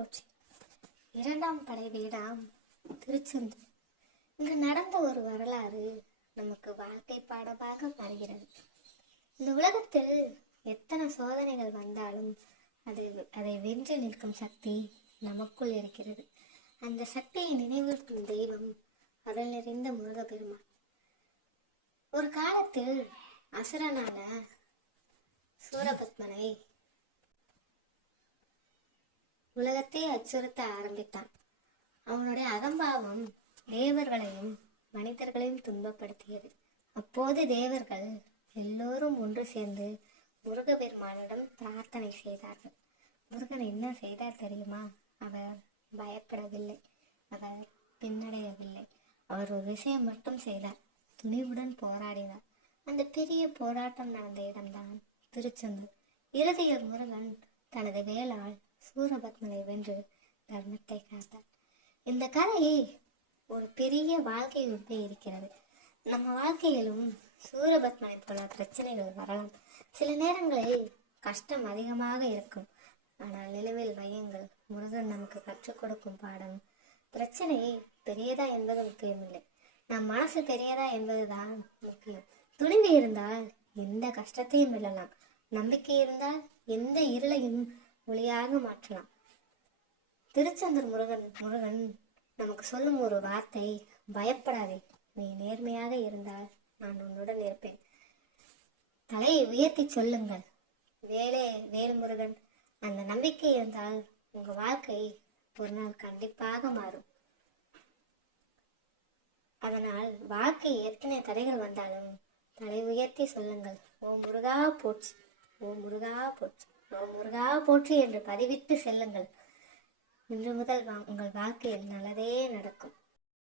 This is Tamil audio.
போச்சு. இரண்டாம் படை வீடாம் திருச்செந்தூர். இங்கு நடந்த ஒரு வரலாறு நமக்கு வாழ்க்கை பாடமாக மாறுகிறது. இந்த உலகத்தில் எத்தனை சோதனைகள் வந்தாலும் அதை வென்று நிற்கும் சக்தி நமக்குள் இருக்கிறது. அந்த சக்தியை நினைவூட்டும் தெய்வம் அருள் நிறைந்த முருகப்பெருமான். ஒரு காலத்தில் அசுரனான சூரபத்மனை உலகத்தை அச்சுறுத்த ஆரம்பித்தான். அவனுடைய அகம்பாவம் தேவர்களையும் மனிதர்களையும் துன்பப்படுத்தியது. அப்போது தேவர்கள் எல்லோரும் ஒன்று சேர்ந்து முருகப்பெருமானிடம் பிரார்த்தனை செய்தார்கள். முருகன் என்ன செய்தார் தெரியுமா? அவர் பயப்படவில்லை, அவர் பின்னடையவில்லை. அவர் ஒரு விஷயம் மட்டும் செய்தார், துணிவுடன் போராடினார். அந்த பெரிய போராட்டம் நடந்த இடம்தான் திருச்செந்தூர். இறுதியில் முருகன் தனது வேளால் சூரபத்மனை வென்று தர்மத்தை காத்தார். இந்த கதையை ஒரு பெரிய வாழ்க்கை உண்மை இருக்கிறது. நம்ம வாழ்க்கையிலும் சூரபத்மனை போல பிரச்சனைகள் வரலாம். சில நேரங்களில் கஷ்டம் அதிகமாக இருக்கும். ஆனால் நிலவில் வையுங்கள், முருகன் நமக்கு கற்றுக் கொடுக்கும் பாடம், பிரச்சனை பெரியதா என்பது முக்கியமில்லை, நம் மனசு பெரியதா என்பதுதான் முக்கியம். துணிவு இருந்தால் எந்த கஷ்டத்தையும் வெல்லலாம். நம்பிக்கை இருந்தால் எந்த இருளையும் ஒளியாக மாற்றலாம். திருச்செந்தூர் முருகன் நமக்கு சொல்லும் ஒரு வார்த்தை, பயப்படாதே, நீ நேர்மையாக இருந்தால் நான் உன்னுடன் இருப்பேன். தலையை உயர்த்தி சொல்லுங்கள், வேல் முருகன். அந்த நம்பிக்கை இருந்தால் உங்க வாழ்க்கை ஒரு நாள் கண்டிப்பாக மாறும். அதனால் வாழ்க்கை எத்தனை தடைகள் வந்தாலும் தலை உயர்த்தி சொல்லுங்கள், ஓ முருகா போச்சு, ஓ முருகா போச்சு, ஓ முருகா போச்சு என்று பதிவிட்டு செல்லுங்கள். இன்று முதல் உங்கள் வாழ்க்கையில் நல்லதே நடக்கும்.